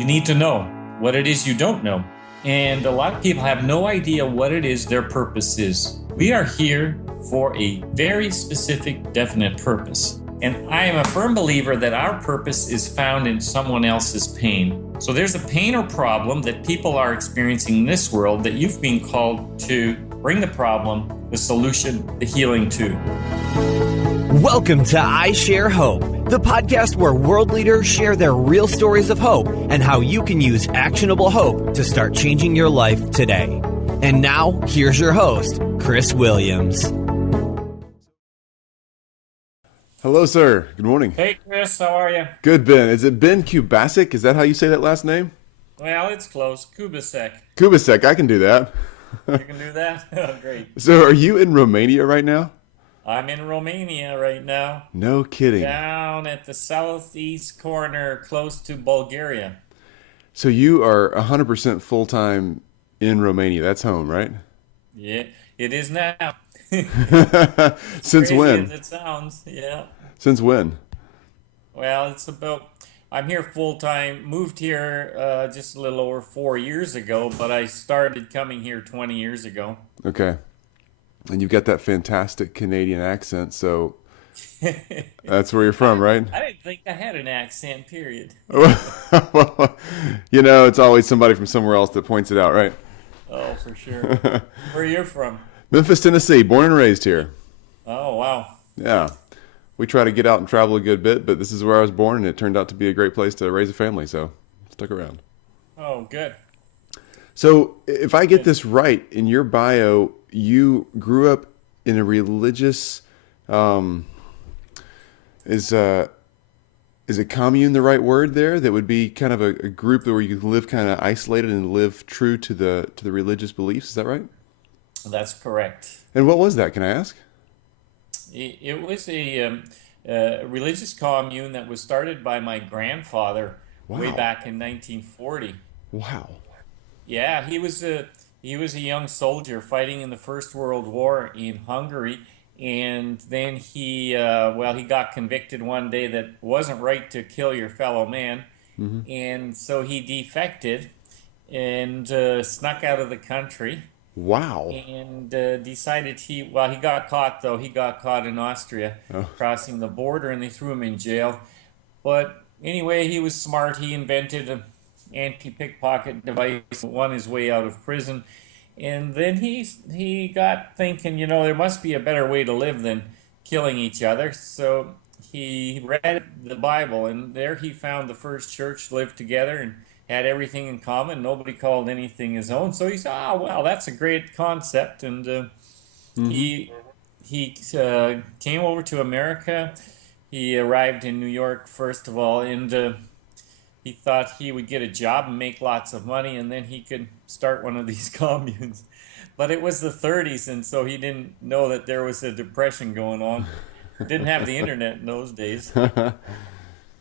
You need to know what it is you don't know. And a lot of people have no idea what it is their purpose is. We are here for a very specific, definite purpose. And I am a firm believer that our purpose is found in someone else's pain. So there's a pain or problem that people are experiencing in this world that you've been called to bring the problem, the solution, the healing to. Welcome to I Share Hope, the podcast where world leaders share their real stories of hope and how you can use actionable hope to start changing your life today. And now, here's your host, Chris Williams. Hello, sir. Good morning. Hey, Chris, how are you? Good, Ben. Is it Ben Kubassek? Is that how you say that last name? Well, it's close. Kubassek. Kubassek, I can do that. You can do that? Oh, great. So are you in Romania right now? I'm in Romania right now. No kidding. Down at the southeast corner, close to Bulgaria. So you are 100% full-time in Romania. That's home, right? Yeah, it is now. Since Crazy when? as it sounds, yeah. Since when? Well, I'm here full-time, moved here just a little over 4 years ago, but I started coming here 20 years ago. Okay. And you've got that fantastic Canadian accent, so that's where you're from, right? I didn't think I had an accent, period. Well, you know, it's always somebody from somewhere else that points it out, right? Oh, for sure. Where are you from? Memphis, Tennessee, born and raised here. Oh, wow. Yeah. We try to get out and travel a good bit, but this is where I was born, and it turned out to be a great place to raise a family, so stuck around. Oh, good. So if I get this right, in your bio, you grew up in a religious, is a commune the right word there? That would be kind of a group where you live kind of isolated and live true to the religious beliefs. Is that right? That's correct. And what was that? Can I ask? It was a religious commune that was started by my grandfather way Wow. back in 1940. Wow. Yeah, he was a young soldier fighting in the First World War in Hungary, and then he got convicted one day that it wasn't right to kill your fellow man, and so he defected and snuck out of the country. Wow. And decided he got caught though. He got caught in Austria crossing the border, and they threw him in jail. But anyway, he was smart. He invented an anti-pickpocket device, won his way out of prison. And then he got thinking, there must be a better way to live than killing each other. So he read the Bible, and there he found the first church lived together and had everything in common. Nobody called anything his own. So he said, well, that's a great concept. And he came over to America. He arrived in New York, first of all, and he thought he would get a job and make lots of money, and then he could start one of these communes. But it was the 30s, and so he didn't know that there was a depression going on. Didn't have the internet in those days.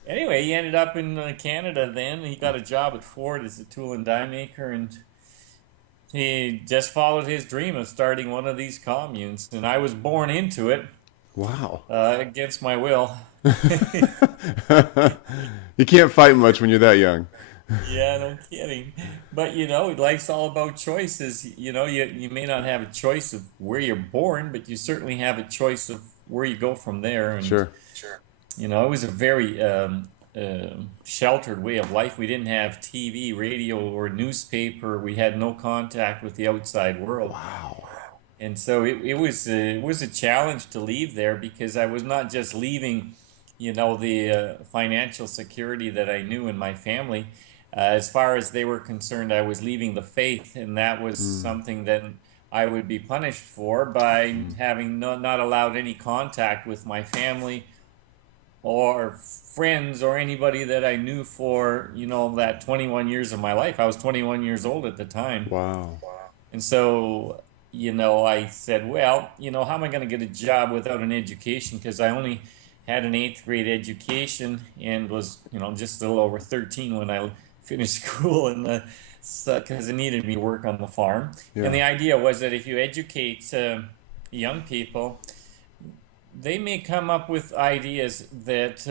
Anyway, he ended up in Canada then. He got a job at Ford as a tool and die maker, and he just followed his dream of starting one of these communes. And I was born into it. Wow. Against my will. You can't fight much when you're that young. Yeah, no kidding. But life's all about choices. You may not have a choice of where you're born, but you certainly have a choice of where you go from there. And, Sure. it was a very sheltered way of life. We didn't have TV, radio, or newspaper. We had no contact with the outside world. Wow. And so it was a challenge to leave there, because I was not just leaving, the financial security that I knew in my family. As far as they were concerned, I was leaving the faith, and that was something that I would be punished for by having not allowed any contact with my family or friends or anybody that I knew for, that 21 years of my life. I was 21 years old at the time. Wow. And so, I said, well, how am I going to get a job without an education? Because I only had an 8th grade education and was, just a little over 13 when I finished school, and because it needed me to work on the farm. Yeah. And the idea was that if you educate young people, they may come up with ideas that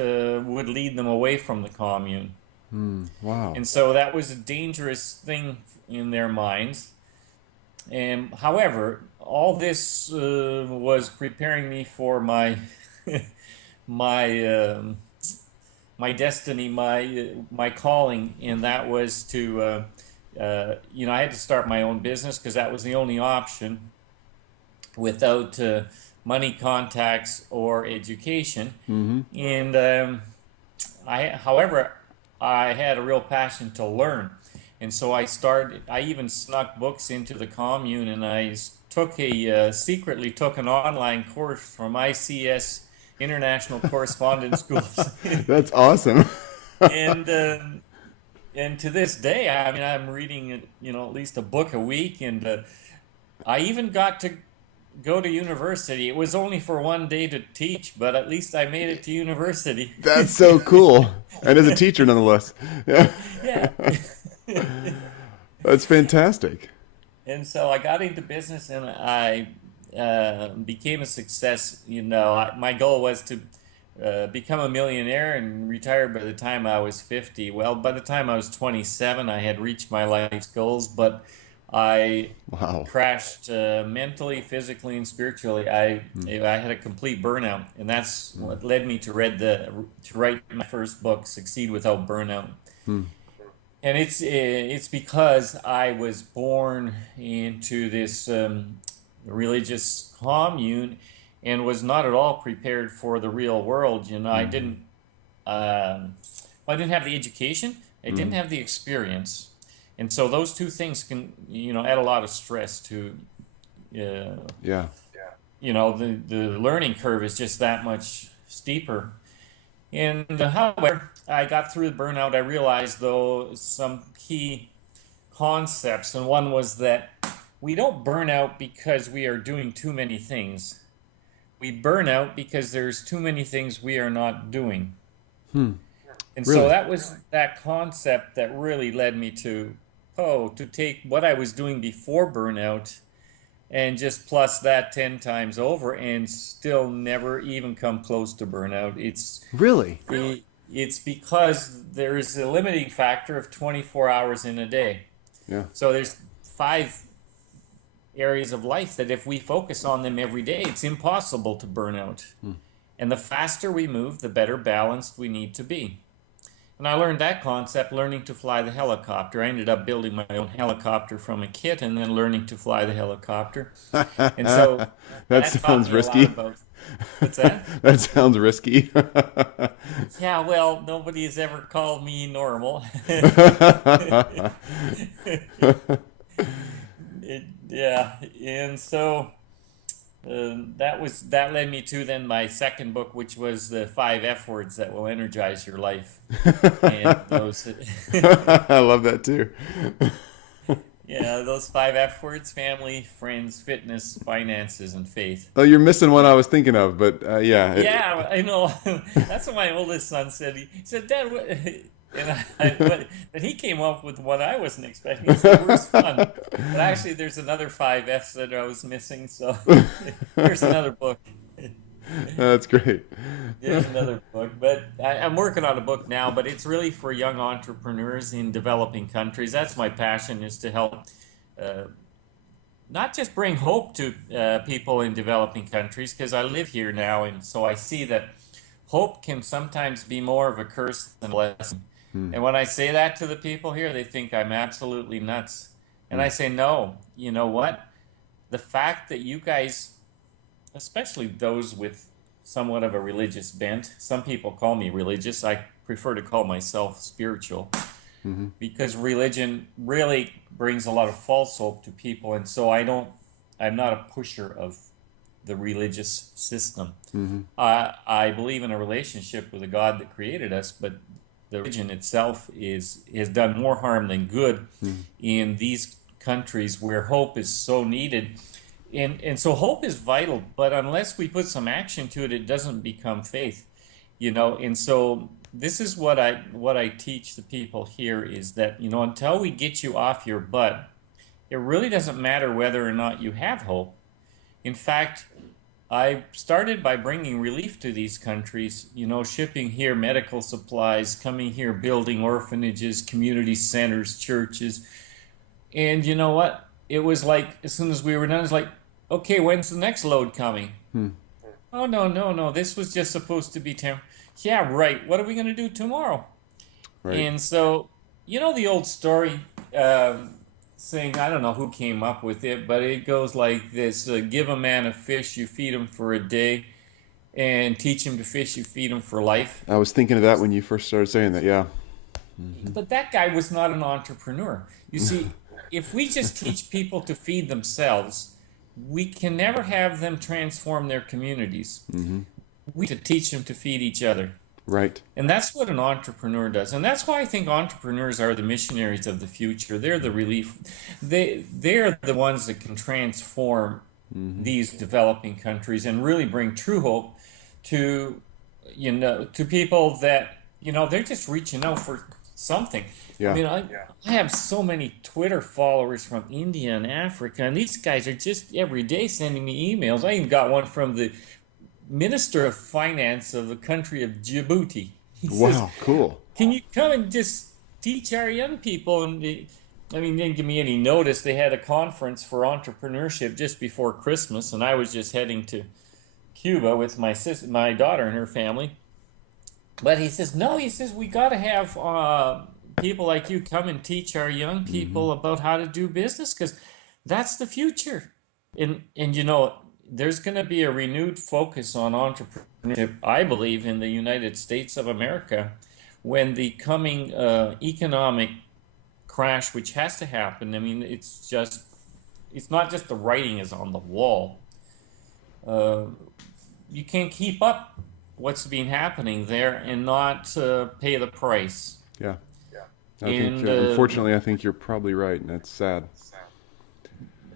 would lead them away from the commune. Wow. And so that was a dangerous thing in their minds. And however, all this was preparing me for my my destiny, my calling, and that was to I had to start my own business because that was the only option without money, contacts, or education. And however, I had a real passion to learn. And so I even snuck books into the commune, and I secretly took an online course from ICS, International Correspondence Schools. That's awesome. and and to this day, I mean, I'm reading, at least a book a week, and I even got to go to university. It was only for one day to teach, but at least I made it to university. That's so cool. And as a teacher, nonetheless. Yeah. Yeah. That's fantastic. And so I got into business, and I became a success. My goal was to become a millionaire and retire by the time I was 50. Well, by the time I was 27, I had reached my life's goals, but I Wow. crashed mentally, physically, and spiritually. I had a complete burnout, and that's what led me to write my first book, Succeed Without Burnout. And it's because I was born into this religious commune and was not at all prepared for the real world. I didn't have the education, I didn't have the experience, and so those two things can add a lot of stress to Yeah. the learning curve is just that much steeper. And however, I got through the burnout. I realized, though, some key concepts, and one was that we don't burn out because we are doing too many things. We burn out because there's too many things we are not doing. And Really? so that was that concept that really led me to take what I was doing before burnout and just plus that 10 times over and still never even come close to burnout. Really? It's because there is a limiting factor of 24 hours in a day. Yeah. So there's 5 areas of life that if we focus on them every day, it's impossible to burn out. And the faster we move, the better balanced we need to be. And I learned that concept learning to fly the helicopter. I ended up building my own helicopter from a kit and then learning to fly the helicopter. And so That taught sounds me a lot risky. about what's that? That sounds risky. Yeah, well, nobody has ever called me normal. Yeah, and so that led me to then my second book, which was the 5 F words that will energize your life. And those, I love that too. yeah, those 5 F words: family, friends, fitness, finances, and faith. Oh, you're missing one I was thinking of, but yeah. Yeah, I know. That's what my oldest son said. He said, "Dad, what?" But he came up with what I wasn't expecting. He said, "Where's fun?" But actually, there's another 5 F's that I was missing. So here's another book. That's great. There's another book. But I'm working on a book now. But it's really for young entrepreneurs in developing countries. That's my passion, is to help not just bring hope to people in developing countries, because I live here now, and so I see that hope can sometimes be more of a curse than a blessing. And when I say that to the people here, they think I'm absolutely nuts. And I say, no, you know what? The fact that you guys, especially those with somewhat of a religious bent, some people call me religious. I prefer to call myself spiritual, because religion really brings a lot of false hope to people. And so I'm not a pusher of the religious system. I believe in a relationship with a God that created us, but the religion itself has done more harm than good in these countries where hope is so needed. And so hope is vital, but unless we put some action to it, it doesn't become faith, And so this is what I teach the people here, is that, until we get you off your butt, it really doesn't matter whether or not you have hope. In fact, I started by bringing relief to these countries, shipping here medical supplies, coming here, building orphanages, community centers, churches. And you know what? It was like, as soon as we were done, it's like, okay, when's the next load coming? Hmm. Oh, no, no, no. This was just supposed to be Yeah, right. What are we going to do tomorrow? Right. And so, the old story saying, I don't know who came up with it, but it goes like this: give a man a fish, you feed him for a day, and teach him to fish, you feed him for life. I was thinking of that when you first started saying that. Yeah. But that guy was not an entrepreneur. You see, if we just teach people to feed themselves, we can never have them transform their communities. Hmm. We need to teach them to feed each other. Right. And that's what an entrepreneur does. And that's why I think entrepreneurs are the missionaries of the future. They're the relief. They're the ones that can transform these developing countries and really bring true hope to, to people that, they're just reaching out for something. I Yeah. mean, I have so many Twitter followers from India and Africa, and these guys are just every day sending me emails. I even got one from the Minister of Finance of the country of Djibouti. He says, Wow. Cool. "Can you come and just teach our young people?" And they didn't give me any notice. They had a conference for entrepreneurship just before Christmas, and I was just heading to Cuba with my daughter and her family. But he says, "No," he says, "we got to have people like you come and teach our young people about how to do business, because that's the future." And there's going to be a renewed focus on entrepreneurship, I believe, in the United States of America when the coming economic crash, which has to happen. I mean, it's not just the writing is on the wall. You can't keep up what's been happening there and not pay the price. Yeah. I And think, unfortunately, I think you're probably right, and that's sad.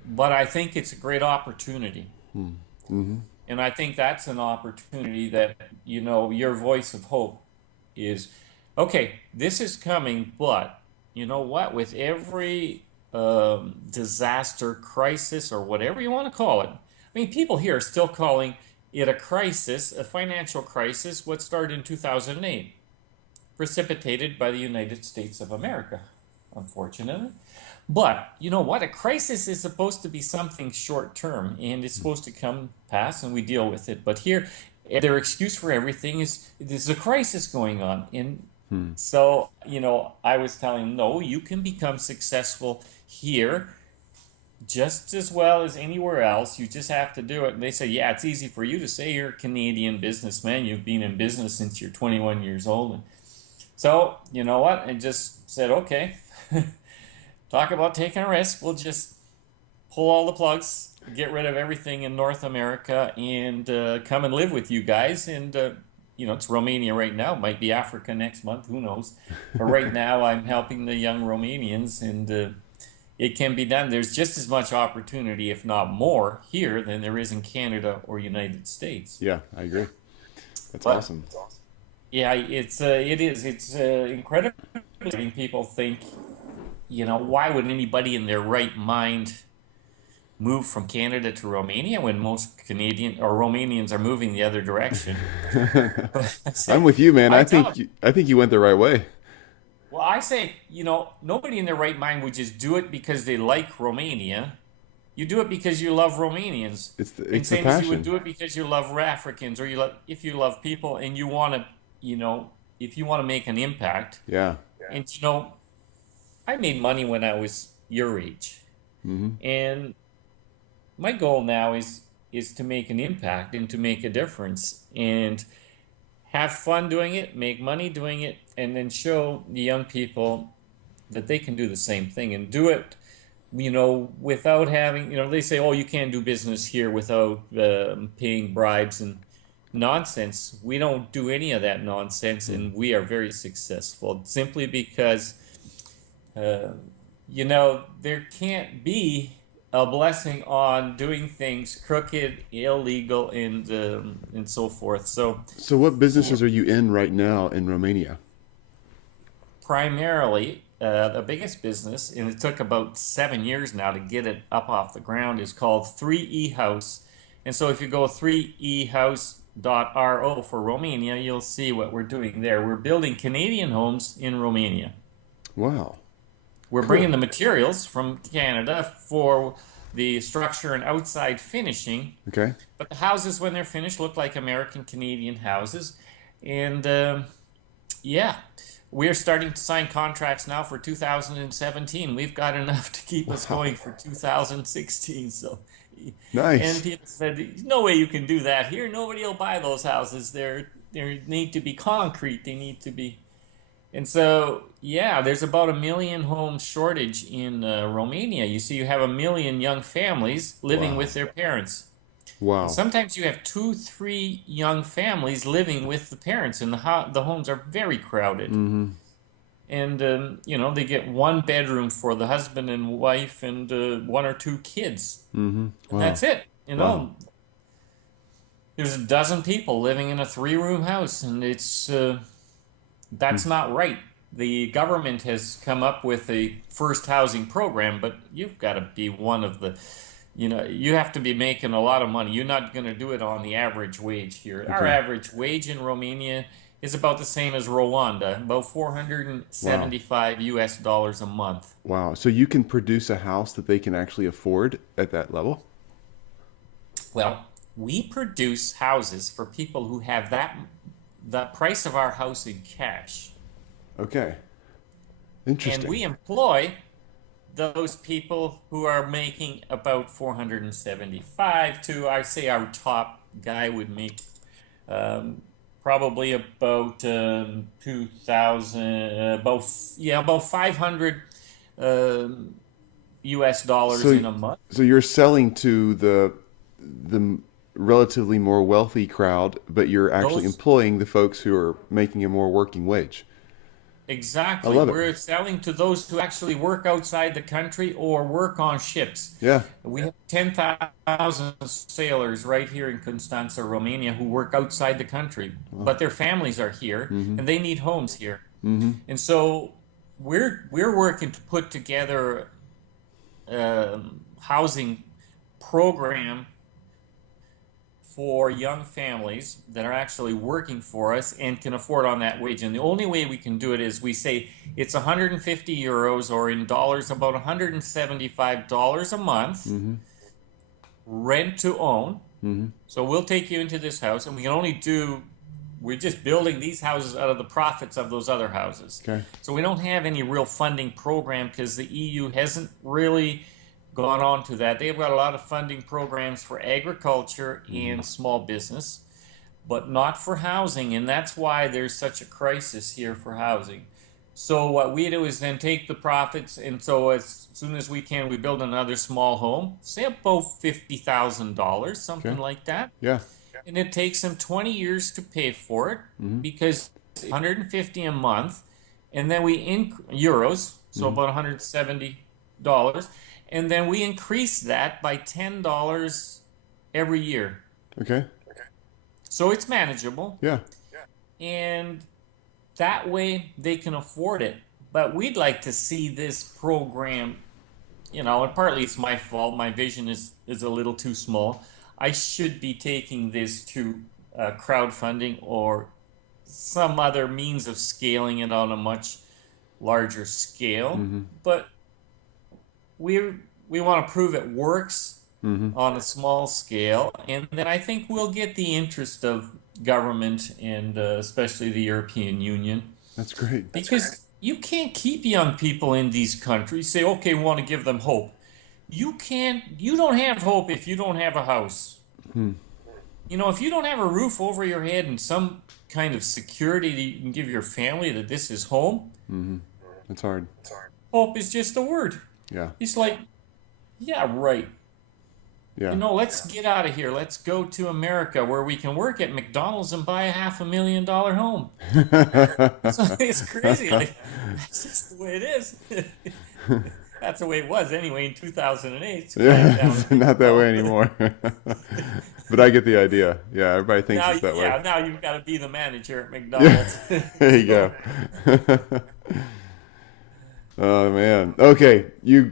but I think it's a great opportunity. Mm-hmm. And I think that's an opportunity that, your voice of hope is, okay, this is coming, but you know what? With every disaster, crisis, or whatever you want to call it, I mean, people here are still calling it a crisis, a financial crisis, what started in 2008, precipitated by the United States of America, unfortunately. But you know what? A crisis is supposed to be something short term, and it's supposed to come pass and we deal with it. But here, their excuse for everything is there's a crisis going on. And so, I was telling them, no, you can become successful here just as well as anywhere else. You just have to do it. And they said, yeah, it's easy for you to say you're a Canadian businessman. You've been in business since you're 21 years old. And so, you know what? I just said, okay. Talk about taking a risk. We'll just pull all the plugs, get rid of everything in North America, and come and live with you guys. And, it's Romania right now. Might be Africa next month. Who knows? But right now, I'm helping the young Romanians, and it can be done. There's just as much opportunity, if not more, here than there is in Canada or United States. Yeah, I agree. That's But awesome. yeah, it is. It's incredible. People think, why would anybody in their right mind move from Canada to Romania when most Canadian or Romanians are moving the other direction? I'm with you, man. I I tell think them, I think you went the right way. well, I say, nobody in their right mind would just do it because they like Romania. You do it because you love Romanians. And It's the same as you would passion. do it because you love Africans, or if you love people and you want to, if you want to make an impact. Yeah. And I made money when I was your age. Hmm. And my goal now is to make an impact and to make a difference and have fun doing it, make money doing it, and then show the young people that they can do the same thing and do it, without having, they say, oh, you can't do business here without paying bribes and nonsense. We don't do any of that nonsense, and we are very successful simply because, there can't be a blessing on doing things crooked, illegal, and so forth. So So what businesses are you in right now in Romania? primarily, the biggest business, and it took about 7 years now to get it up off the ground, is called 3E House, And so if you go 3ehouse.ro for Romania, you'll see what we're doing there. We're building Canadian homes in Romania. Wow. We're Cool. bringing the materials from Canada for the structure and outside finishing. Okay. But the houses, when they're finished, look like American Canadian houses. And yeah, we're starting to sign contracts now for 2017. We've got enough to keep us going for 2016. So, and Nice. people said, "There's no way you can do that here. Nobody will buy those houses. They need to be concrete. They need to be." And so, yeah, there's about 1 million home shortage in Romania. You see, you have 1 million young families living Wow. with their parents. And Wow. sometimes you have 2, 3 young families living with the parents, and the homes are very crowded. Mm-hmm. And they get one bedroom for the husband and wife and 1 or 2 kids, Mm-hmm. and Wow. that's it. Wow. There's a dozen people living in a 3-room house, and that's not right. The government has come up with a first housing program, but you've got to be one of the, you have to be making a lot of money. You're not going to do it on the average wage here. Our Okay. average wage in Romania is about the same as Rwanda, about Wow. 475 US dollars a month. Wow. So you can produce a house that they can actually afford at that level? Well, we produce houses for people who have the price of our house in cash. Okay. And Interesting. we employ those people who are making about 475 to, I say our top guy would make probably about 2,000, about 500 US dollars So in a month. so you're selling to the relatively more wealthy crowd, but you're actually Those employing the folks who are making a more working wage. I Exactly. love it. We're selling to those who actually work outside the country or work on ships. Yeah. We have 10,000 sailors right here in Constanța, Romania, who work outside the country, but their families are here and they need homes here. Mm-hmm. And so we're working to put together a housing program for young families that are actually working for us and can afford on that wage. And the only way we can do it is we say it's 150 euros, or in dollars about $175 a month, Mm-hmm. rent to own. Mm-hmm. So we'll take you into this house, and we're just building these houses out of the profits of those other houses. Okay. So we don't have any real funding program because the EU hasn't really gone on to that. They've got a lot of funding programs for agriculture and small business, but not for housing, and that's why there's such a crisis here for housing. So what we do is then take the profits, and so as soon as we can, we build another small home, say about $50,000, something Okay. like that, Yeah. and it takes them 20 years to pay for it Mm-hmm. because it's 150 a month, and then euros, so Mm-hmm. about $170, and then we increase that by $10 every year. Okay. So it's manageable, Yeah. and that way they can afford it. But we'd like to see this program, and partly it's my fault. My vision is a little too small. I should be taking this to crowdfunding or some other means of scaling it on a much larger scale. Mm-hmm. But we want to prove it works Mm-hmm. on a small scale, and then I think we'll get the interest of government and especially the European Union, That's great. because you can't keep young people in these countries. Say, okay, we want to give them hope. You don't have hope if you don't have a house. Hmm. If you don't have a roof over your head and some kind of security that you can give your family that this is home, Mm-hmm. That's hard. hope is just a word. Yeah. It's like, yeah, right. Yeah. Let's get out of here. Let's go to America where we can work at McDonald's and buy a $500,000 home. So it's crazy. Like, that's just the way it is. That's the way it was anyway in 2008. It's Yeah. down. It's not that way anymore. But I get the idea. Yeah. Everybody thinks Now, it's that way. now you've got to be the manager at McDonald's. There you go. Oh man. Okay. You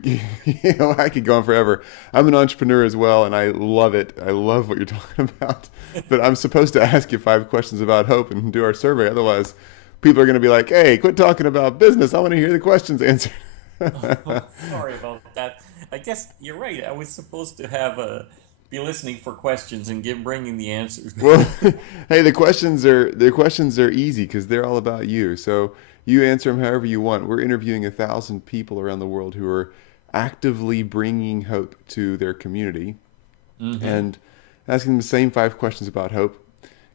know, I could go on forever. I'm an entrepreneur as well, and I love it. I love what you're talking about. But I'm supposed to ask you 5 questions about hope and do our survey. Otherwise, people are going to be like, "Hey, quit talking about business. I want to hear the questions answered." Oh, sorry about that. I guess you're right. I was supposed to have be listening for questions and bringing the answers. Well, hey, the questions are easy because they're all about you. So you answer them however you want. We're interviewing 1,000 people around the world who are actively bringing hope to their community Hmm. and asking them the same 5 questions about hope,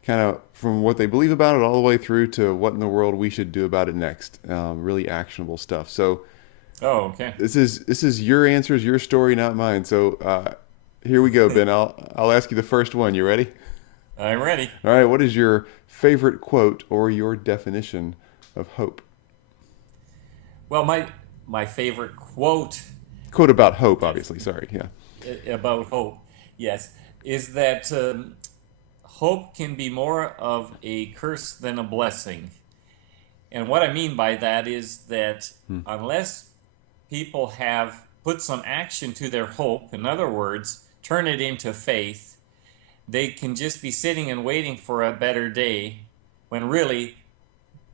kind of from what they believe about it all the way through to what in the world we should do about it next. Really actionable stuff. So Oh, okay. this is your answers, your story, not mine. So here we go, Ben. I'll ask you the first one. You ready? I'm ready. All right. What is your favorite quote or your definition of hope? Well, my favorite quote Quote about hope, obviously. Sorry. Yeah. about hope, yes, is that hope can be more of a curse than a blessing. And what I mean by that is that unless people have put some action to their hope, in other words, turn it into faith, they can just be sitting and waiting for a better day when really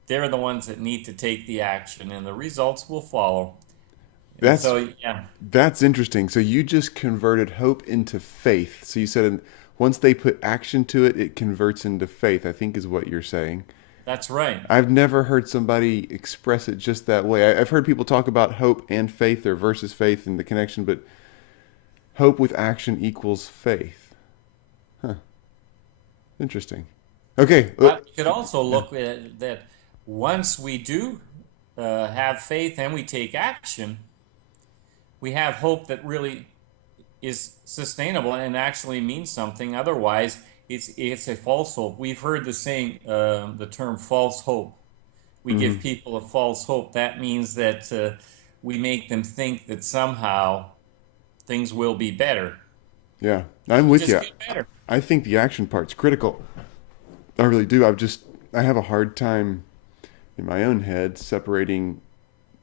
they're the ones that need to take the action and the results will follow. And That's so, yeah, that's interesting. So you just converted hope into faith. So you said once they put action to it, it converts into faith, I think is what you're saying. that's right. I've never heard somebody express it just that way. I've heard people talk about hope and faith or versus faith and the connection, but hope with action equals faith. Huh. Interesting. Okay. But you could also Yeah. look at that once we do have faith and we take action, we have hope that really is sustainable and actually means something. Otherwise, it's a false hope. We've heard the saying, the term false hope. We give Hmm. people a false hope. That means that we make them think that somehow things will be better. Yeah. I'm They'll with just you. get better. I think the action part's critical. I really do. I have a hard time in my own head separating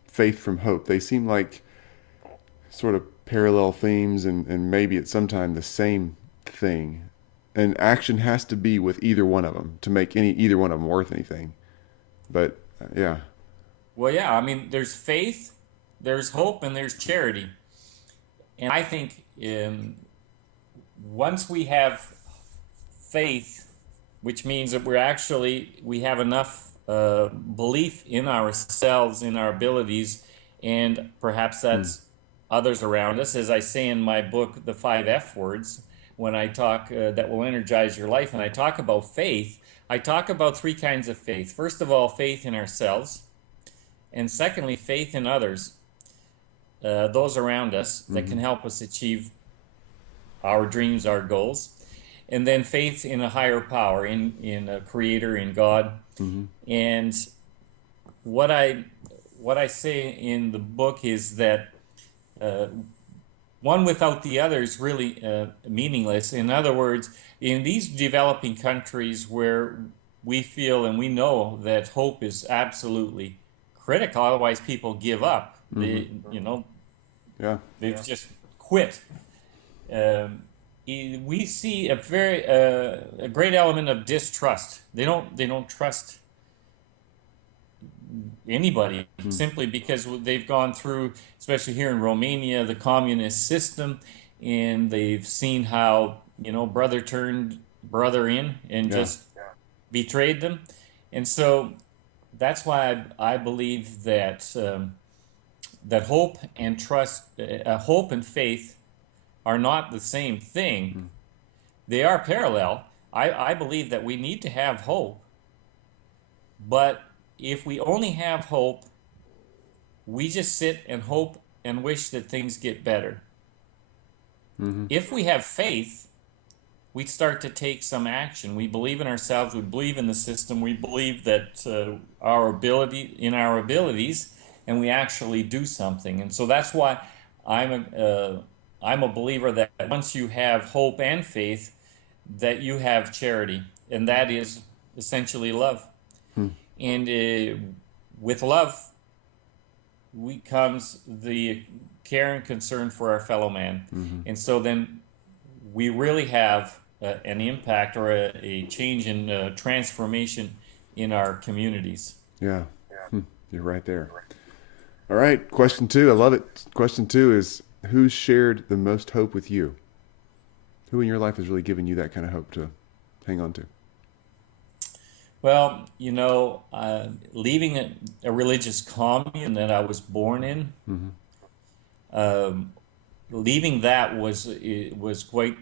faith from hope. They seem like sort of parallel themes and maybe at some time the same thing. And action has to be with either one of them to make either one of them worth anything. But yeah. Well, yeah, I mean, there's faith, there's hope, and there's charity. And I think once we have faith, which means that we have enough belief in ourselves, in our abilities, and perhaps Hmm. that's others around us. As I say in my book, The 5 F Words, when I talk that will energize your life, and I talk about faith, I talk about 3 kinds of faith. First of all, faith in ourselves, and secondly, faith in others, those around us that Hmm. can help us achieve our dreams, our goals, and then faith in a higher power, in a creator, in God. Hmm. And what I what I say in the book is that uh, one without the other is really meaningless. In other words, in these developing countries where we feel and we know that hope is absolutely critical, otherwise people give up. Hmm. Yeah. They've just quit. Um, we see a great element of distrust. They don't trust anybody Hmm. simply because they've gone through, especially here in Romania, the communist system, and they've seen how brother turned brother in and Yeah. just betrayed them, and so that's why I believe that that hope and trust, hope and faith are not the same thing. Hmm. They are parallel. I believe that we need to have hope, but if we only have hope, we just sit and hope and wish that things get better. Hmm. If we have faith, we start to take some action. We believe in ourselves. We believe in the system. We believe that our abilities, and we actually do something. And so that's why I'm a believer that once you have hope and faith, that you have charity, and that is essentially love. Hmm. And with love, we comes the care and concern for our fellow man. And so then we really have an impact or a change in transformation in our communities. Yeah. You're right there. All right. Question 2. I love it. Question 2 is, who shared the most hope with you? Who in your life has really given you that kind of hope to hang on to? Well, leaving a religious commune that I was born in, leaving that was quite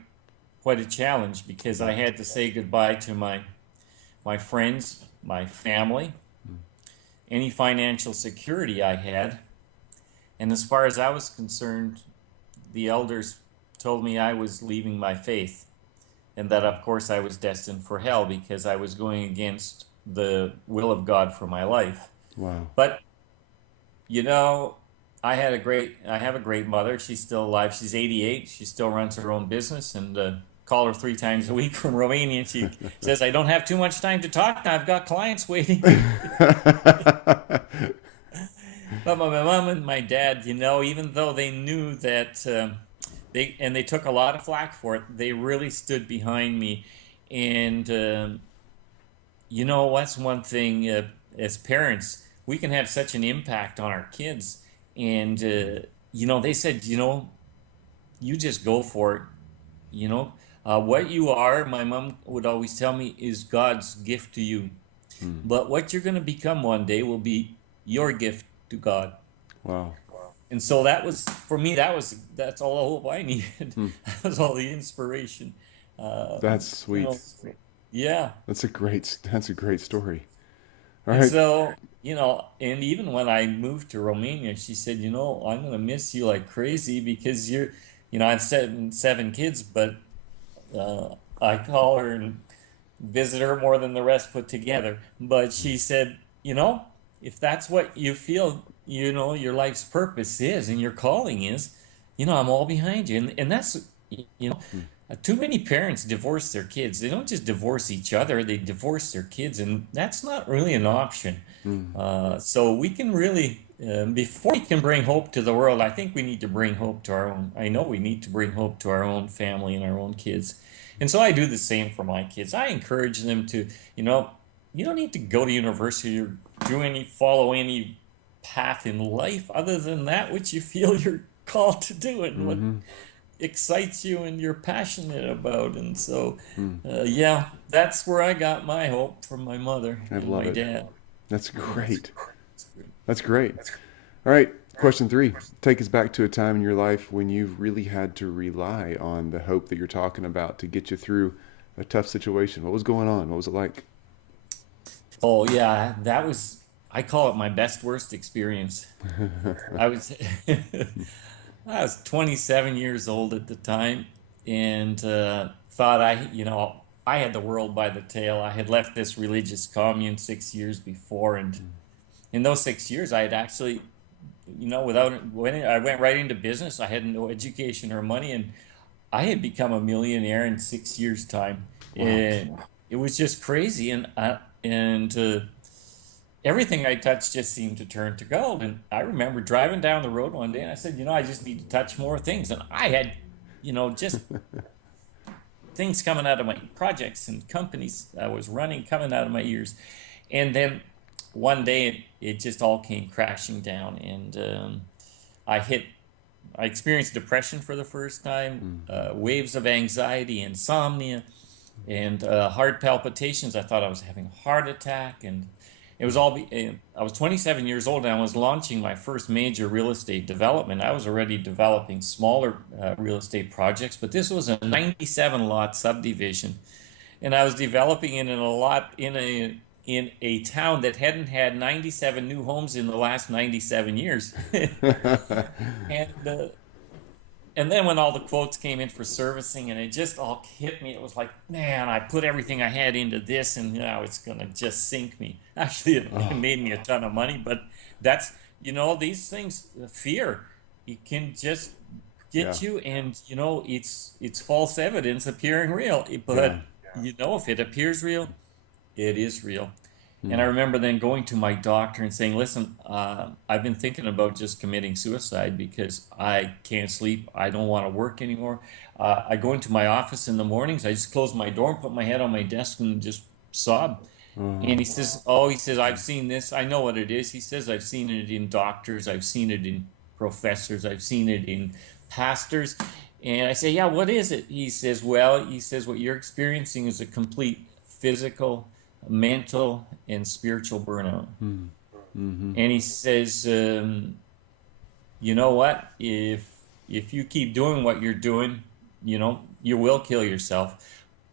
a challenge, because I had to say goodbye to my friends, my family, any financial security I had. And as far as I was concerned, the elders told me I was leaving my faith, and that of course I was destined for hell because I was going against the will of God for my life. Wow. But I have a great mother. She's still alive. She's 88. She still runs her own business, and call her 3 times a week from Romania. And she says, I don't have too much time to talk. I've got clients waiting. But my mom and my dad, even though they knew that they took a lot of flack for it, they really stood behind me. And what's one thing, as parents, we can have such an impact on our kids. And they said, you just go for it. What you are, my mom would always tell me, is God's gift to you. But what you're going to become one day will be your gift to God. Wow. And so that was, for me, that's all the hope I needed. That was all the inspiration. That's sweet. Yeah. That's a great story. All And right. so, and even when I moved to Romania, she said, I'm going to miss you like crazy, because I've seven kids, but I call her and visit her more than the rest put together. But she said, if that's what you feel, your life's purpose is and your calling is, I'm all behind you. And that's, too many parents divorce their kids. They don't just divorce each other, they divorce their kids, and that's not really an option. So we can really, before we can bring hope to the world, I think we need to bring hope to our own. I know we need to bring hope to our own family and our own kids. And so I do the same for my kids. I encourage them to, you don't need to go to university or follow any path in life other than that which you feel you're called to do and what excites you and you're passionate about. And so, that's where I got my hope from my mother and my dad. That's great. That's great. All right. Question 3. Take us back to a time in your life when you've really had to rely on the hope that you're talking about to get you through a tough situation. What was going on? What was it like? Oh, yeah. I call it my best worst experience. I was I was 27 years old at the time, and thought I had the world by the tail. I had left this religious commune 6 years before, and in those 6 years, I had actually, I went right into business. I had no education or money, and I had become a millionaire in 6 years' time. Wow. And it was just crazy, and everything I touched just seemed to turn to gold. And I remember driving down the road one day, and I said, I just need to touch more things. And I had, just things coming out of my projects and companies I was running coming out of my ears. And then one day it just all came crashing down, and I experienced depression for the first time, waves of anxiety, insomnia, and heart palpitations. I thought I was having a heart attack, and it was I was 27 years old, and I was launching my first major real estate development. I was already developing smaller real estate projects, but this was a 97 lot subdivision, and I was developing it in a lot in a town that hadn't had 97 new homes in the last 97 years. And then when all the quotes came in for servicing, and it just all hit me, it was like, man, I put everything I had into this, and now it's going to just sink me. Actually, it made me a ton of money, but that's, these things, fear, it can just get you, and, it's false evidence appearing real. But, if it appears real, it is real. And I remember then going to my doctor and saying, listen, I've been thinking about just committing suicide because I can't sleep. I don't want to work anymore. I go into my office in the mornings. I just close my door and put my head on my desk and just sob. And he says, oh, he says, I've seen this. I know what it is. He says, I've seen it in doctors. I've seen it in professors. I've seen it in pastors. And I say, yeah, what is it? He says, well, he says, what you're experiencing is a complete physical, mental, and spiritual burnout. And he says, you know what? If you keep doing what you're doing, you will kill yourself.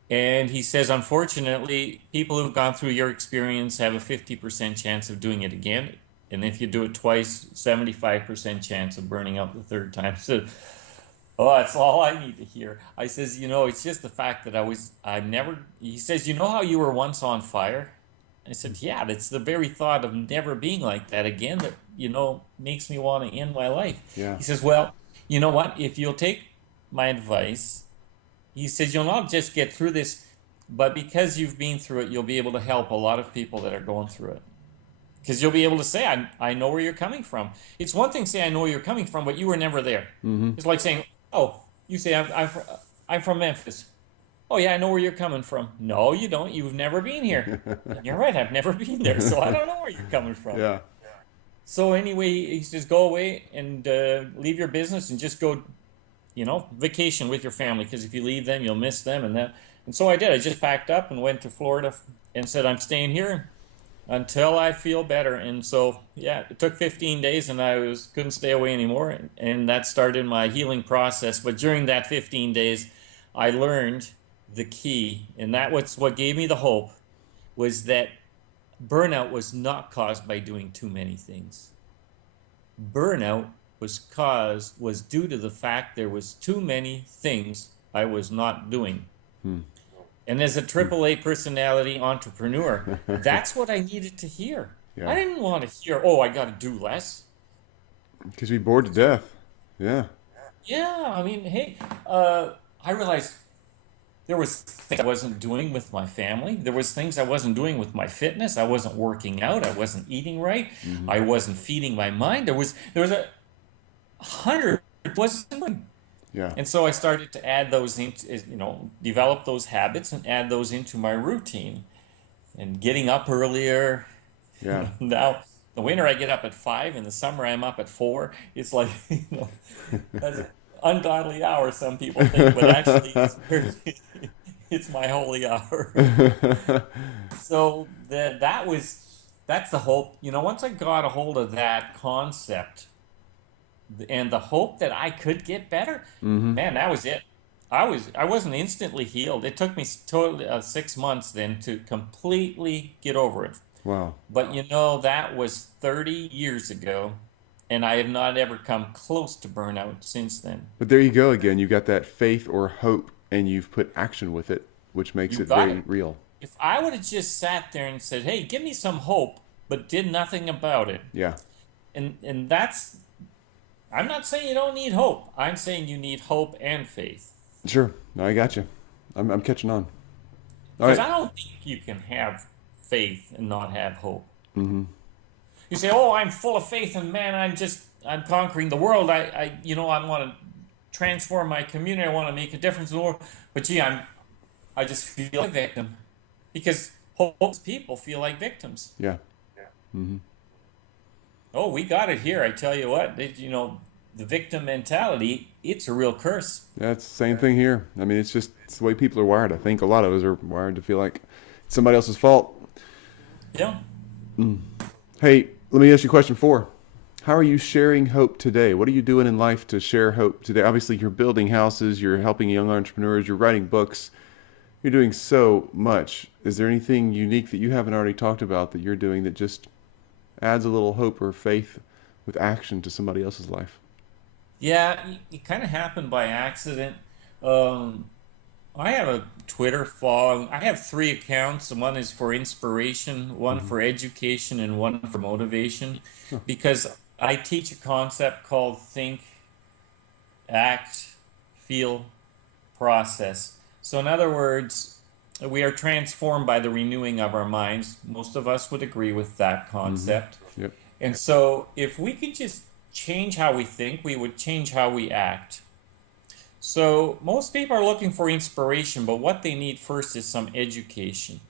And he says, unfortunately, people who've gone through your experience have a 50% chance of doing it again. And if you do it twice, 75% chance of burning out the third time. So, oh, that's all I need to hear. I says, it's just the fact that he says, you know how you were once on fire? I said, yeah, that's the very thought of never being like that again that, makes me want to end my life. Yeah. He says, well, you know what? If you'll take my advice, he says, you'll not just get through this, but because you've been through it, you'll be able to help a lot of people that are going through it. Because you'll be able to say, I know where you're coming from. It's one thing to say, I know where you're coming from, but you were never there. It's like saying, oh, you say, I'm from Memphis. Oh, yeah, I know where you're coming from. No, you don't. You've never been here. You're right, I've never been there, so I don't know where you're coming from. Yeah. So anyway, he says, go away and leave your business and just go, vacation with your family, because if you leave them, you'll miss them. And so I did. I just packed up and went to Florida and said, I'm staying here until I feel better. And so, yeah, it took 15 days and I couldn't stay away anymore. And that started my healing process. But during that 15 days, I learned the key. And that was what gave me the hope, was that burnout was not caused by doing too many things. Burnout was due to the fact there was too many things I was not doing. And as a AAA personality entrepreneur, that's what I needed to hear. Yeah. I didn't want to hear, oh, I got to do less. Because we bored to death. Yeah. Yeah, I mean, hey, I realized there was things I wasn't doing with my family. There was things I wasn't doing with my fitness. I wasn't working out. I wasn't eating right. I wasn't feeding my mind. There was 100 wasn't doing. Yeah. And so I started to add those into, develop those habits and add those into my routine. And getting up earlier. Yeah. Now, the winter I get up at 5. In the summer I'm up at 4. It's like, that's an ungodly hour, some people think, but actually it's my holy hour. So that's the hope. Once I got a hold of that concept, and the hope that I could get better, man, that was it. I wasn't instantly healed. It took me totally 6 months then to completely get over it. Wow. But that was 30 years ago, and I have not ever come close to burnout since then. But there you go again. You got that faith or hope, and you've put action with it, which makes it very real. If I would have just sat there and said, hey, give me some hope, but did nothing about it. Yeah. And that's, I'm not saying you don't need hope. I'm saying you need hope and faith. Sure. No, I got you. I'm catching on. All Because right. I don't think you can have faith and not have hope. You say, oh, I'm full of faith and man, I'm conquering the world. I want to transform my community. I want to make a difference in the world. But gee, I just feel like a victim. Because hopeless people feel like victims. Yeah. Oh, we got it here. I tell you what, the victim mentality, it's a real curse. That's the same thing here. I mean, it's the way people are wired. I think a lot of us are wired to feel like it's somebody else's fault. Yeah. Hey, let me ask you question 4. How are you sharing hope today? What are you doing in life to share hope today? Obviously, you're building houses, you're helping young entrepreneurs, you're writing books. You're doing so much. Is there anything unique that you haven't already talked about that you're doing that just adds a little hope or faith with action to somebody else's life? Yeah, it kind of happened by accident. I have a Twitter following. I have 3 accounts. One is for inspiration, one for education, and one for motivation. Because I teach a concept called think, act, feel, process. So in other words, we are transformed by the renewing of our minds. Most of us would agree with that concept. Yep. And so, if we could just change how we think, we would change how we act. So, most people are looking for inspiration, but what they need first is some education.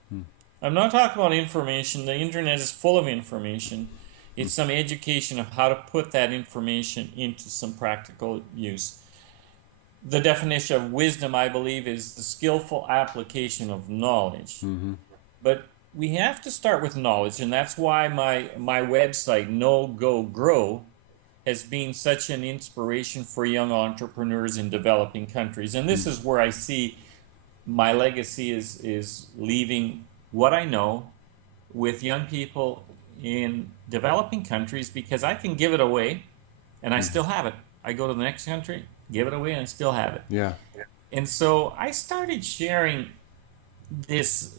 I'm not talking about information. The internet is full of information. It's some education of how to put that information into some practical use. The definition of wisdom, I believe, is the skillful application of knowledge. But we have to start with knowledge, and that's why my website, Know Go Grow, has been such an inspiration for young entrepreneurs in developing countries. And this is where I see my legacy is leaving what I know with young people in developing countries, because I can give it away and I still have it. I go to the next country, give it away, and I still have it. Yeah. And so I started sharing this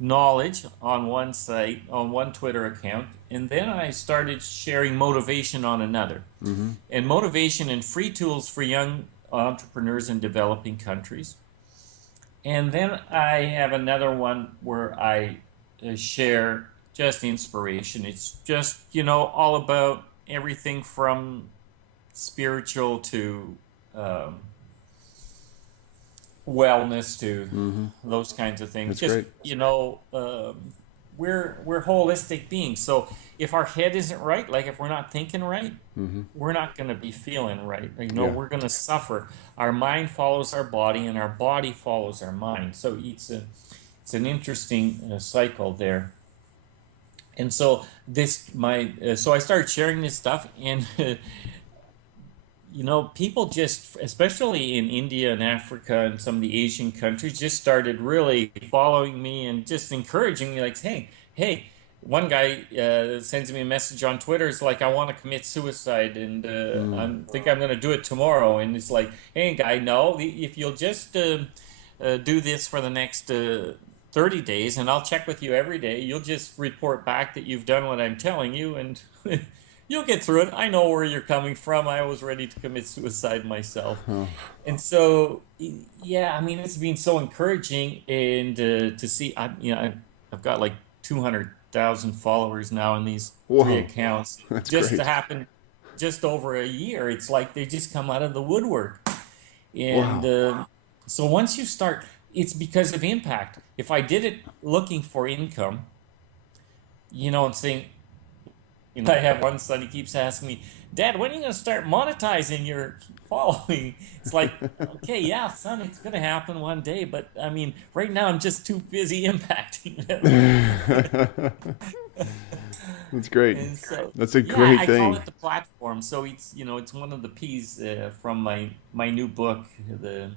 knowledge on one site, on one Twitter account, and then I started sharing motivation on another. And motivation and free tools for young entrepreneurs in developing countries. And then I have another one where I share just inspiration. It's just, all about everything from spiritual to wellness to those kinds of things. That's just great. We're holistic beings. So if our head isn't right, like if we're not thinking right, we're not going to be feeling right. We're going to suffer. Our mind follows our body, and our body follows our mind. So it's an interesting cycle there. And so so I started sharing this stuff, and people just, especially in India and Africa and some of the Asian countries, just started really following me and just encouraging me, like, hey, one guy sends me a message on Twitter. It's like, I want to commit suicide, and I think I'm going to do it tomorrow. And it's like, hey, guy, no, if you'll just do this for the next 30 days, and I'll check with you every day. You'll just report back that you've done what I'm telling you, and you'll get through it. I know where you're coming from. I was ready to commit suicide myself. And so, yeah, I mean, it's been so encouraging, and to see, I've got like 200,000 followers now in these three accounts. That's just great. to happen just over a year. It's like they just come out of the woodwork. And so once you start, it's because of impact. If I did it looking for income, and saying, I have one son, he keeps asking me, Dad, when are you going to start monetizing your following? It's like, okay, yeah, son, it's going to happen one day. But I mean, right now I'm just too busy impacting them. That's great. And so, That's a great I thing. call it the platform. So it's, it's one of the P's from my new book, the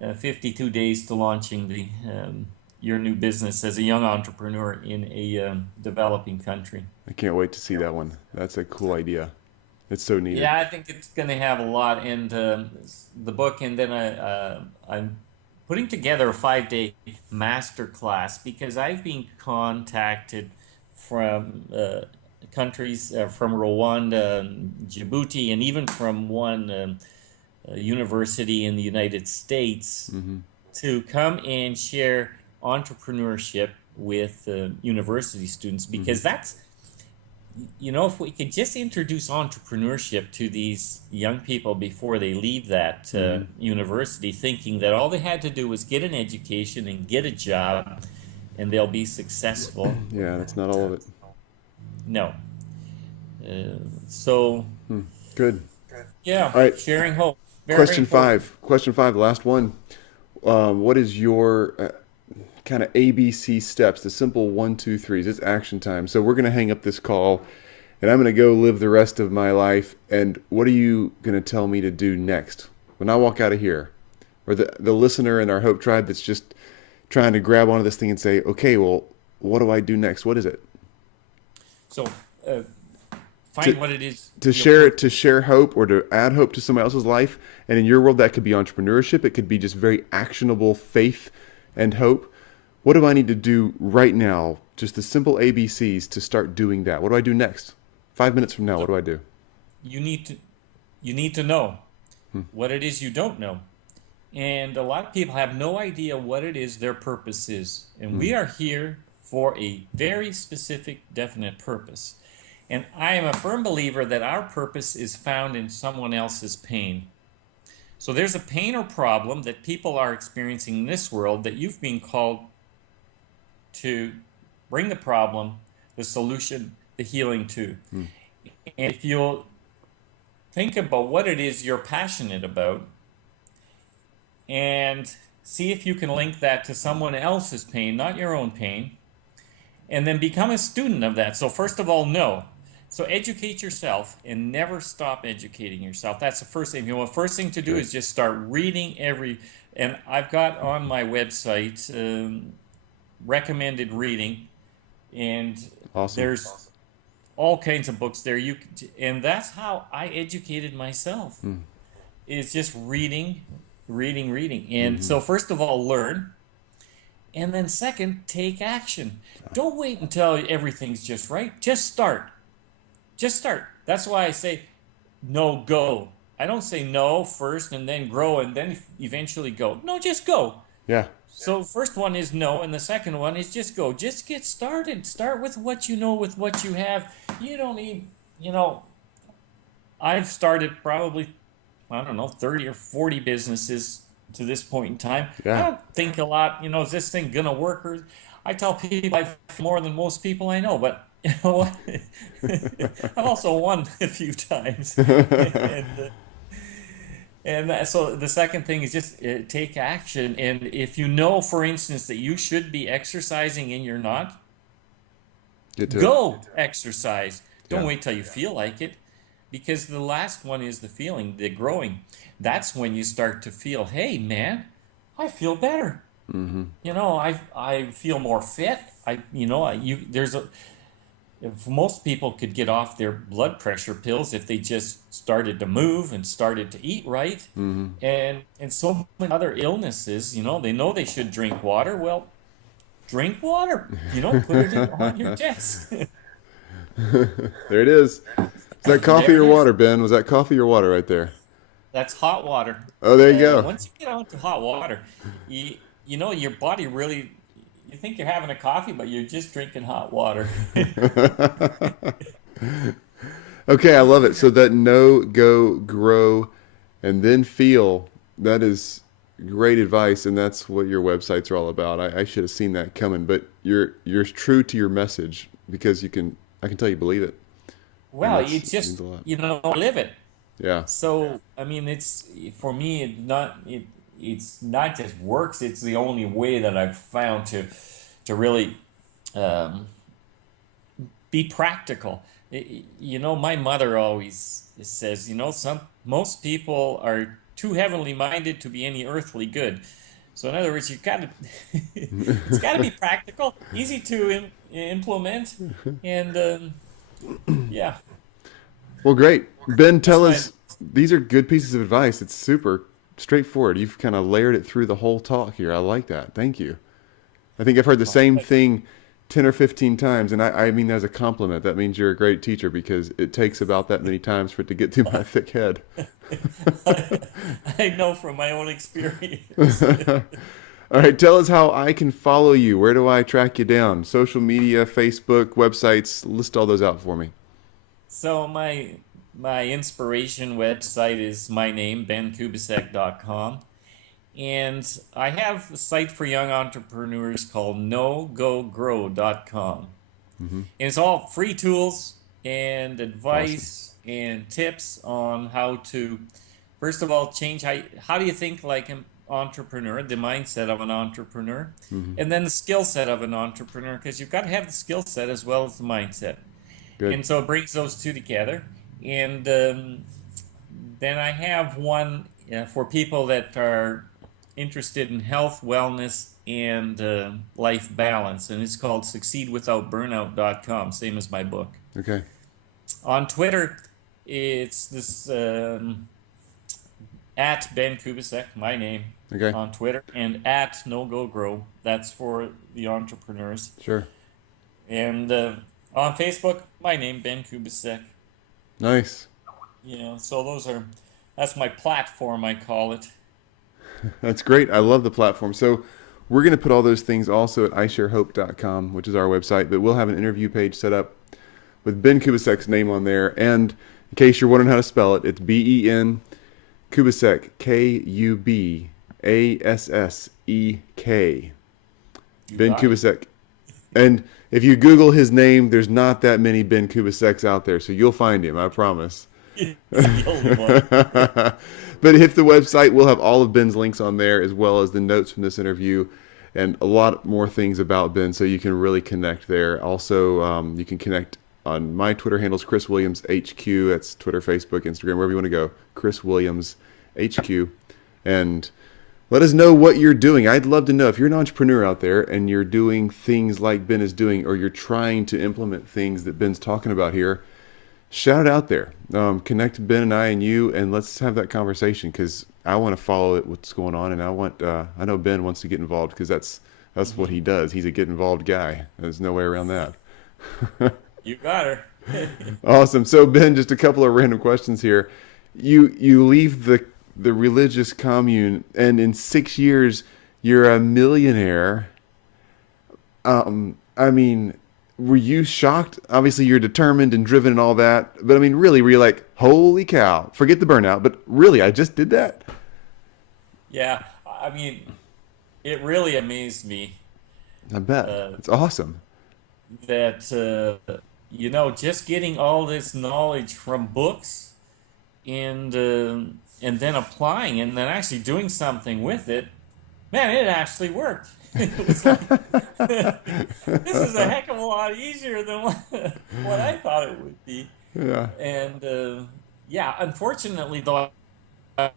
52 Days to Launching your new business as a young entrepreneur in a developing country. I can't wait to see that one. That's a cool idea. It's so needed. Yeah, I think it's going to have a lot. And the book, and then I'm putting together a 5-day master class, because I've been contacted from countries from Rwanda, Djibouti, and even from one university in the United States to come and share entrepreneurship with university students, because that's, if we could just introduce entrepreneurship to these young people before they leave that university, thinking that all they had to do was get an education and get a job and they'll be successful. Yeah, that's not all of it. No. So, Good. yeah, All right. sharing hope. Very Question important. 5. Question 5, the last one. What is your kind of ABC steps, the simple 1, 2, 3s? It's action time. So we're going to hang up this call, and I'm going to go live the rest of my life. And what are you going to tell me to do next when I walk out of here? Or the listener in our Hope Tribe that's just trying to grab onto this thing and say, okay, well, what do I do next? What is it? So, find what it is. To share hope, or to add hope to somebody else's life. And in your world, that could be entrepreneurship. It could be just very actionable faith and hope. What do I need to do right now? Just the simple ABCs to start doing that. What do I do next? 5 minutes from now, what do I do? You need to know what it is you don't know. And a lot of people have no idea what it is their purpose is. And we are here for a very specific, definite purpose. And I am a firm believer that our purpose is found in someone else's pain. So there's a pain or problem that people are experiencing in this world that you've been called to bring the problem, the solution, the healing to. And if you'll think about what it is you're passionate about and see if you can link that to someone else's pain, not your own pain, and then become a student of that. So first of all, know. So educate yourself and never stop educating yourself. That's the first thing. The first thing to do is just start reading and I've got on my website recommended reading, and Awesome. there's all kinds of books there. And that's how I educated myself. Is just reading. And so first of all, learn. And then second, take action. Don't wait until everything's just right. Just start. Just start. That's why I say no, go. I don't say no first and then grow and then eventually go. No, just go. Yeah. So first one is no, and the second one is just go. Just get started. Start with what you know, with what you have. You don't need, I've started probably, 30 or 40 businesses to this point in time. Yeah. I don't think a lot, is this thing going to work? Or I tell people I've more than most people I know, but I've also won a few times. So the second thing is just take action. And if you know, for instance, that you should be exercising and you're not, go exercise. Don't wait till you feel like it, because the last one is the feeling, the growing. That's when you start to feel, hey, man, I feel better. I feel more fit. If most people could get off their blood pressure pills if they just started to move and started to eat right, and so many other illnesses, they know they should drink water. Well, drink water. Put it on your desk. There it is. Is that coffee or water, Ben? Was that coffee or water right there? That's hot water. Oh, there you go. Once you get onto hot water, your body really. You think you're having a coffee, but you're just drinking hot water. Okay, I love it. So that know, go, grow, and then feel, that is great advice, and that's what your websites are all about. I should have seen that coming, but you're true to your message, because I can tell you believe it. Well, it's just, live it. Yeah. So, it's, for me, it's not just works, it's the only way that I've found to really be practical. My mother always says, most people are too heavenly minded to be any earthly good. So in other words, it's got to be practical, easy to implement, and yeah. Well, great. Ben, tell us, these are good pieces of advice. It's super straightforward. You've kind of layered it through the whole talk here. I like that. Thank you. I think I've heard the same thing 10 or 15 times, and I mean that as a compliment. That means you're a great teacher, because it takes about that many times for it to get through my thick head. I know from my own experience. All right, tell us how I can follow you. Where do I track you down? Social media, Facebook, websites, list all those out for me. So my inspiration website is my name, benkubassek.com. And I have a site for young entrepreneurs called knowgogrow.com. And it's all free tools and advice and tips on how to, first of all, change how do you think like an entrepreneur, the mindset of an entrepreneur, and then the skill set of an entrepreneur, because you've got to have the skill set as well as the mindset. Good. And so it brings those two together. And then I have one for people that are interested in health, wellness, and life balance, and it's called succeedwithoutburnout.com, same as my book. Okay. On Twitter, it's this at Ben Kubassek, my name, on Twitter, and at NoGoGrow, that's for the entrepreneurs. Sure. And on Facebook, my name, Ben Kubassek. Nice. So that's my platform, I call it. That's great. I love the platform. So we're going to put all those things also at isharehope.com, which is our website, but we'll have an interview page set up with Ben Kubassek's name on there. And in case you're wondering how to spell it, it's Ben Kubassek, Kubassek. Ben Kubassek. And if you Google his name, there's not that many Ben Kubaseks out there, so you'll find him, I promise. The only one. But hit the website. We'll have all of Ben's links on there, as well as the notes from this interview and a lot more things about Ben, so you can really connect there. Also, you can connect on my Twitter handles, Chris Williams HQ. That's Twitter, Facebook, Instagram, wherever you want to go. Chris Williams HQ. And let us know what you're doing. I'd love to know if you're an entrepreneur out there and you're doing things like Ben is doing, or you're trying to implement things that Ben's talking about here. Shout it out there. Connect Ben and I and you, and let's have that conversation, because I want to follow what's going on, and I know Ben wants to get involved, because that's what he does. He's a get involved guy. There's no way around that. You got her. Awesome. So Ben, just a couple of random questions here. You leave the religious commune, and in 6 years you're a millionaire. I mean, were you shocked? Obviously you're determined and driven and all that, but I mean, really, were you like, holy cow, forget the burnout, but really, I just did that? Yeah, I mean, it really amazed me I bet. It's awesome. that just getting all this knowledge from books and then applying and then actually doing something with it. Man, it actually worked. It was like, this is a heck of a lot easier than what I thought it would be. Yeah. And unfortunately, though, I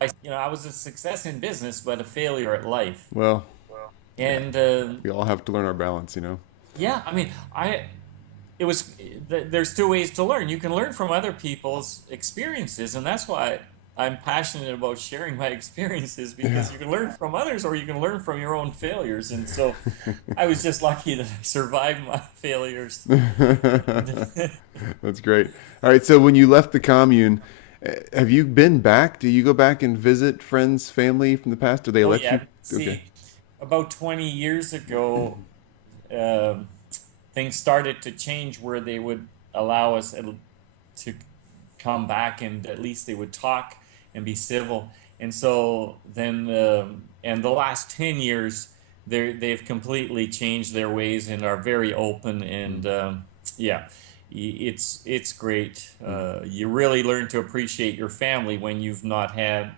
was a success in business, but a failure at life. Well, And we all have to learn our balance, yeah, I mean, there's two ways to learn. You can learn from other people's experiences, and that's why I'm passionate about sharing my experiences, because you can learn from others, or you can learn from your own failures. And so I was just lucky that I survived my failures. That's great. All right. So when you left the commune, have you been back? Do you go back and visit friends, family from the past? Do they let you? See, about 20 years ago, things started to change where they would allow us to come back, and at least they would talk and be civil. And so then, and the last 10 years, they've completely changed their ways and are very open. And it's great. You really learn to appreciate your family when you've not had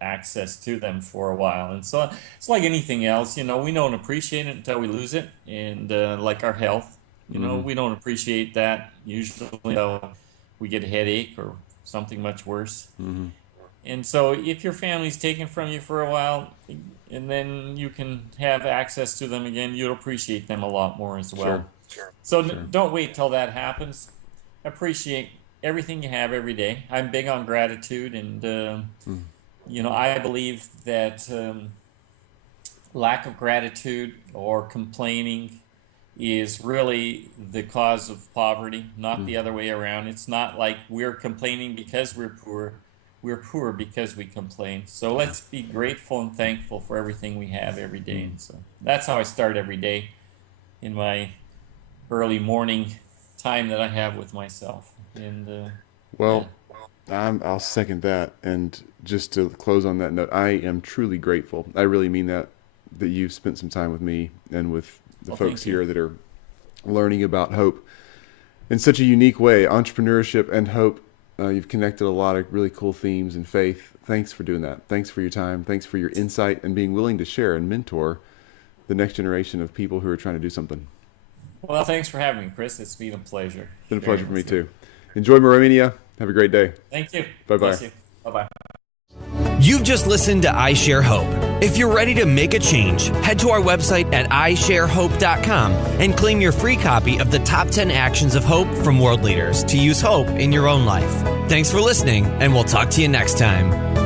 access to them for a while. And so it's like anything else, we don't appreciate it until we lose it. And like our health, we don't appreciate that usually until we get a headache or something much worse. Mm-hmm. And so if your family's taken from you for a while, and then you can have access to them again, you'll appreciate them a lot more as well. So don't wait till that happens. Appreciate everything you have every day. I'm big on gratitude, and I believe that lack of gratitude or complaining is really the cause of poverty, not the other way around. It's not like we're complaining because we're poor. We're poor because we complain. So let's be grateful and thankful for everything we have every day. And so that's how I start every day, in my early morning time that I have with myself. And I'll second that. And just to close on that note, I am truly grateful. I really mean that you've spent some time with me and with the folks here that are learning about hope in such a unique way. Entrepreneurship and hope. You've connected a lot of really cool themes and faith. Thanks for doing that. Thanks for your time. Thanks for your insight and being willing to share and mentor the next generation of people who are trying to do something. Well, thanks for having me, Chris. It's been a pleasure. It's been a pleasure for me too. Enjoy Romania. Have a great day. Thank you. Bye-bye. Bye-bye. You've just listened to I Share Hope. If you're ready to make a change, head to our website at isharehope.com and claim your free copy of the Top 10 Actions of Hope from World Leaders to use hope in your own life. Thanks for listening, and we'll talk to you next time.